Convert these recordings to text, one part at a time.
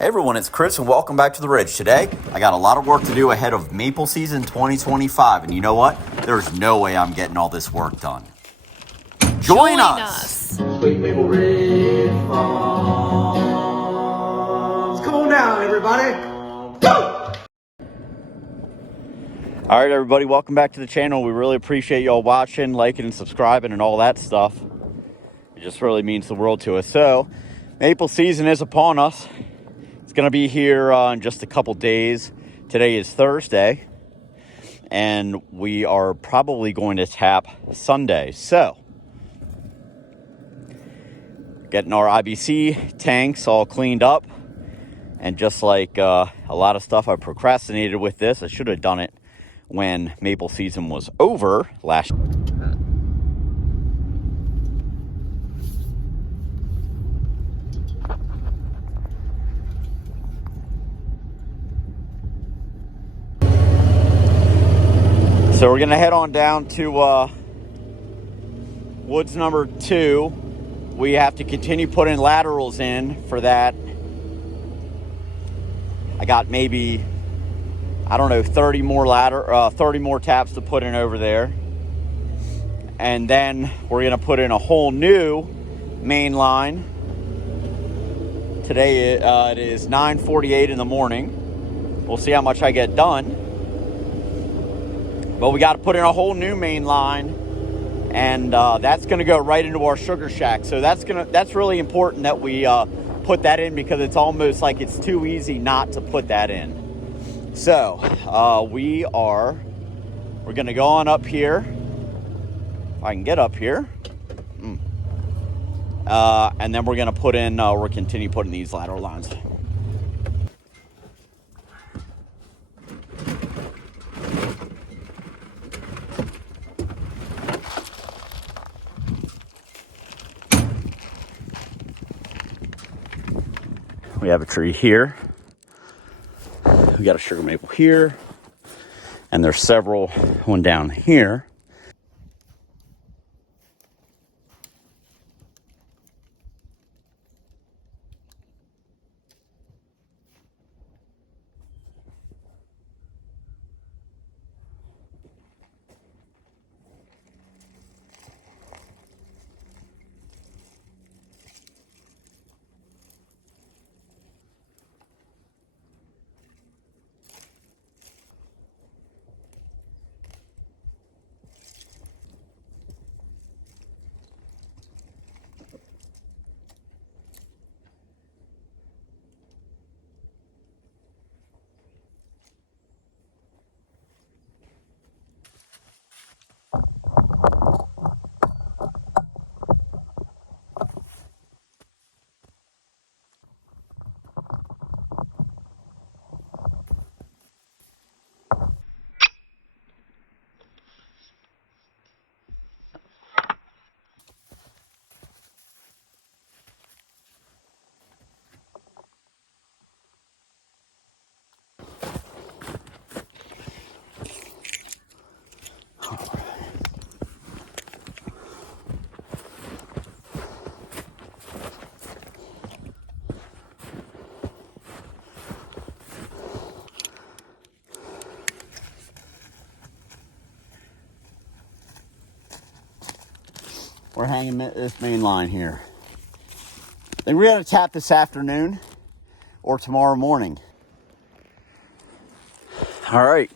Hey everyone, it's Chris and welcome back to the Ridge. Today, I got a lot of work to do ahead of maple season 2025. And you know what? There's no way I'm getting all this work done. Join us! Sweet Maple Ridge Farms. Come on down, everybody. Go! All right, everybody, welcome back to the channel. We really appreciate y'all watching, liking, and subscribing and all that stuff. It just really means the world to us. So, maple season is upon us. It's going to be here in just a couple days. Today is Thursday, and we are probably going to tap Sunday. So, getting our IBC tanks all cleaned up. And just like a lot of stuff I procrastinated with this, I should have done it when maple season was over last year. So we're going to head on down to woods number 2. We have to continue putting laterals in for that. I got maybe, I don't know, 30 more taps to put in over there. And then we're going to put in a whole new main line. Today it is 9:48 in the morning. We'll see how much I get done. But we got to put in a whole new main line, and that's going to go right into our sugar shack. So that's really important that we put that in, because it's almost like it's too easy not to put that in. So we're going to go on up here, if I can get up here, and then we're going to put in. We'll continue putting these lateral lines. We have a tree here. We got a sugar maple here. And there's several, one down here. We're hanging this main line here. Then we're going to tap this afternoon or tomorrow morning. All right.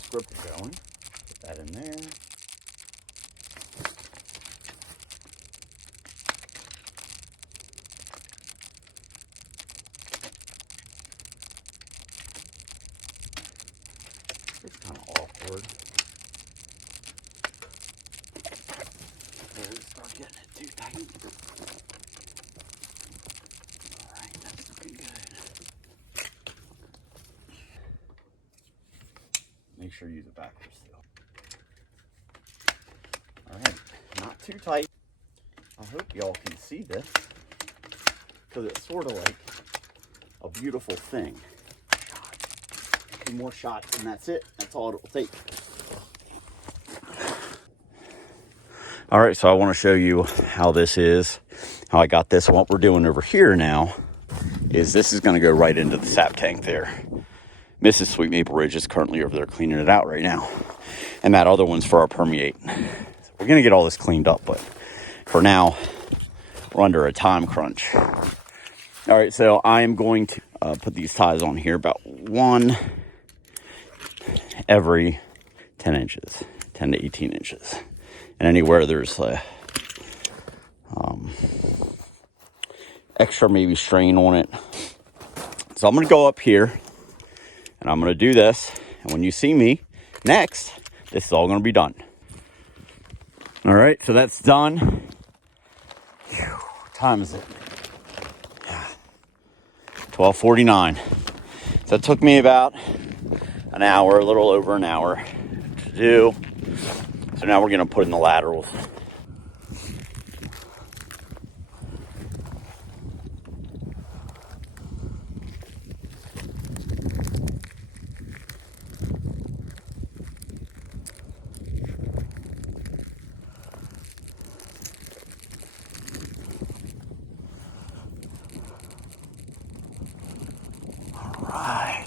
Script it going. Put that in there. It's kind of awkward. Start getting it too tight. All right, that's looking good. Make sure you use it backwards still. All right, not too tight. I hope y'all can see this. because it's sort of like a beautiful thing. God, 2 more shots and that's it. That's all it will take. All right, so I want to show you how this is, how I got this. What we're doing over here now is this is going to go right into the sap tank there. Mrs. Sweet Maple Ridge is currently over there cleaning it out right now. And that other one's for our permeate. We're going to get all this cleaned up, but for now, we're under a time crunch. All right, so I am going to put these ties on here about 1 every 10 inches, 10 to 18 inches. And anywhere there's extra maybe strain on it. So I'm going to go up here and I'm going to do this. And when you see me next, this is all going to be done. All right, so that's done. Whew, what time is it? 12:49. So it took me about an hour, a little over an hour to do. So now we're going to put in the laterals. Right.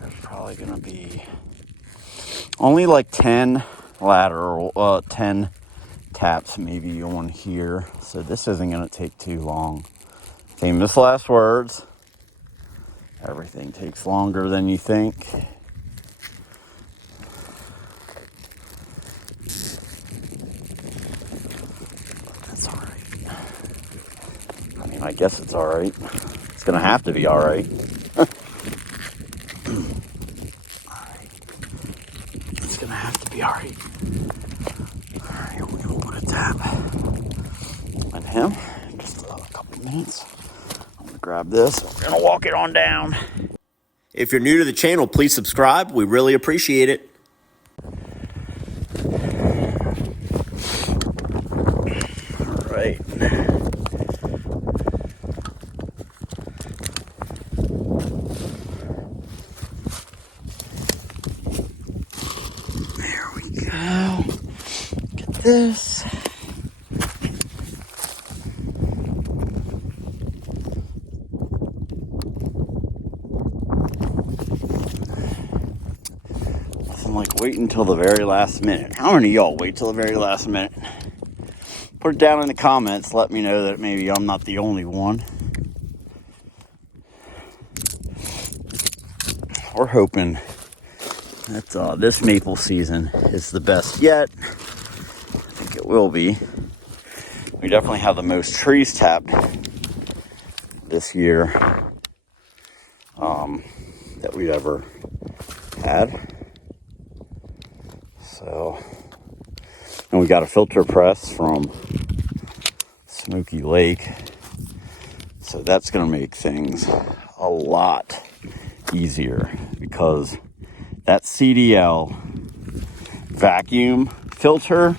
There's probably going to be only like 10 lateral, 10 taps maybe on here. So this isn't going to take too long. Famous last words. Everything takes longer than you think. That's all right. I mean, I guess it's all right. It's going to have to be all right. It's going to have to be all right. All right, we're going to put a tap on him in just a couple minutes. I'm going to grab this. We're going to walk it on down. If you're new to the channel, please subscribe. We really appreciate it. All right. There we go. Get this. Nothing like waiting until the very last minute. How many of y'all wait till the very last minute? Put it down in the comments. Let me know that maybe I'm not the only one. We're hoping that this maple season is the best yet. I think it will be. We definitely have the most trees tapped this year that we've ever had. So, and we got a filter press from Smoky Lake. So that's going to make things a lot easier because that CDL vacuum filter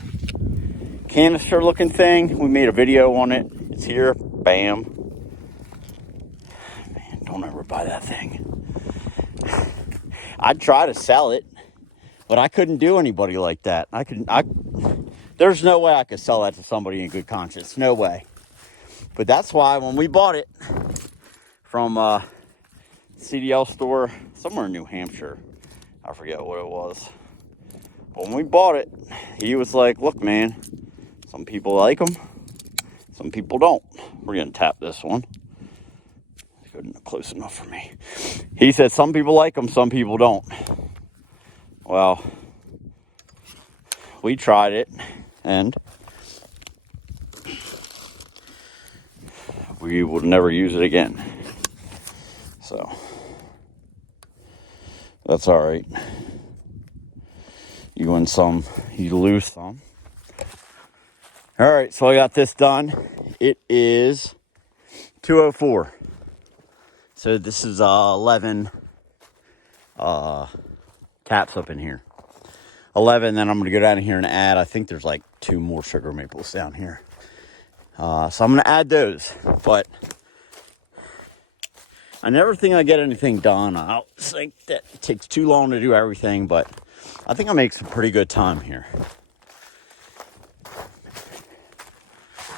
canister looking thing, we made a video on it. It's here. Bam. Man, don't ever buy that thing. I'd try to sell it, but I couldn't do anybody like that. There's no way I could sell that to somebody in good conscience. No way. But that's why when we bought it from CDL store somewhere in New Hampshire, I forget what it was. But when we bought it, he was like, look, man, some people like them, some people don't. We're going to tap this one. Couldn't close enough for me. He said some people like them, some people don't. Well, we tried it, and we would never use it again. So, that's all right. You win some, you lose some. All right, so I got this done. It is 2:04. So this is 11 taps up in here. 11, then I'm going to go down here and add, I think there's like 2 more sugar maples down here. So I'm going to add those. But I never think I get anything done. I don't think that it takes too long to do everything, but I think I make some pretty good time here.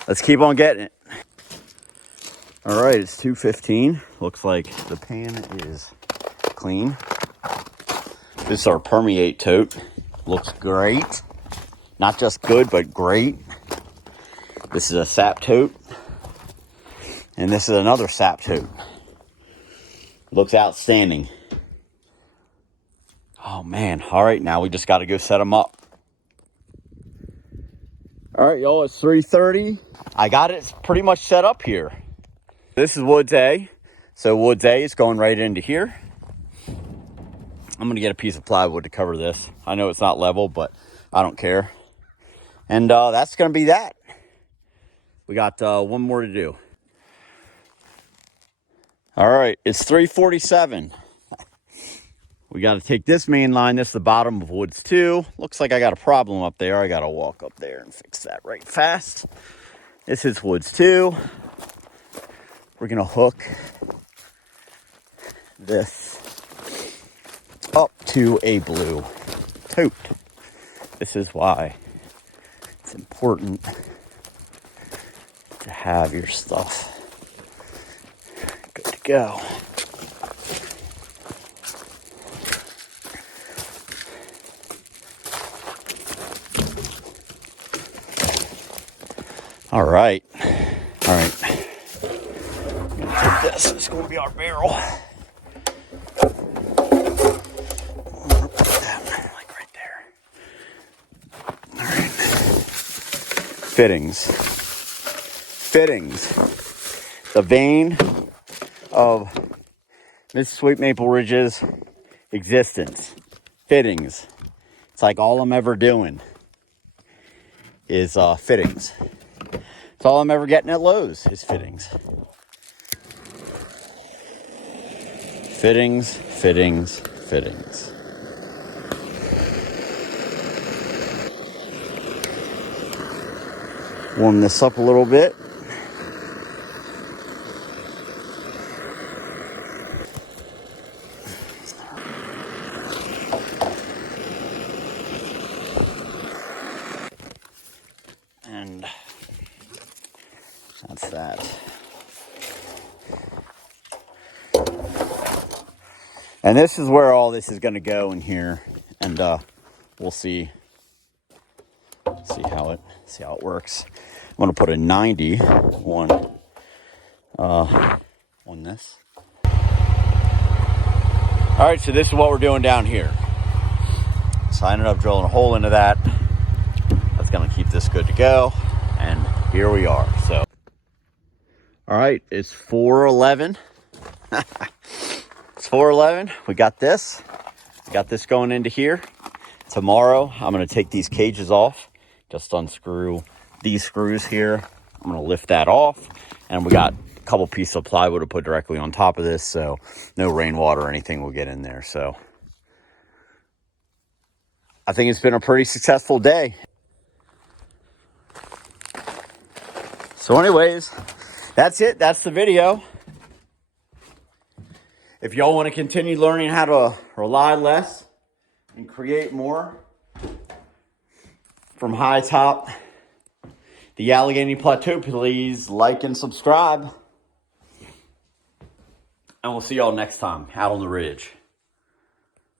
Let's keep on getting it. All right, it's 2:15. Looks like the pan is clean. This is our permeate tote. Looks great. Not just good, but great. This is a sap tote. And this is another sap tote. Looks outstanding. Oh man, all right, now we just got to go set them up. All right, y'all, it's 3:30. I got it pretty much set up here. This is Woods A. So Woods A is going right into here. I'm going to get a piece of plywood to cover this. I know it's not level, but I don't care. And that's going to be that. We got one more to do. All right, it's 3:47. We got to take this main line. This is the bottom of Woods 2. Looks like I got a problem up there. I got to walk up there and fix that right fast. This is Woods 2. We're going to hook this up to a blue tote. This is why it's important to have your stuff good to go. All right. I'm gonna take this. It's gonna be our barrel. Put that like right there. All right. Fittings. The vein of Miss Sweet Maple Ridge's existence. Fittings. It's like all I'm ever doing is fittings. It's all I'm ever getting at Lowe's is fittings. Fittings. Warm this up a little bit. And that's that. And this is where all this is going to go in here, and we'll see how it works. I'm going to put a 90 on this. All right, so this is what we're doing down here. So I ended up drilling a hole into that. That's going to keep this good to go, and here we are. So, all right, it's 4:11. It's 4:11. We got this. Going into here. Tomorrow, I'm going to take these cages off. Just unscrew these screws here. I'm going to lift that off. And we got a couple pieces of plywood to put directly on top of this, so no rainwater or anything will get in there. So I think it's been a pretty successful day. So anyways, that's it. That's the video. If y'all want to continue learning how to rely less and create more from high top the Allegheny Plateau, please like and subscribe. And we'll see y'all next time out on the ridge.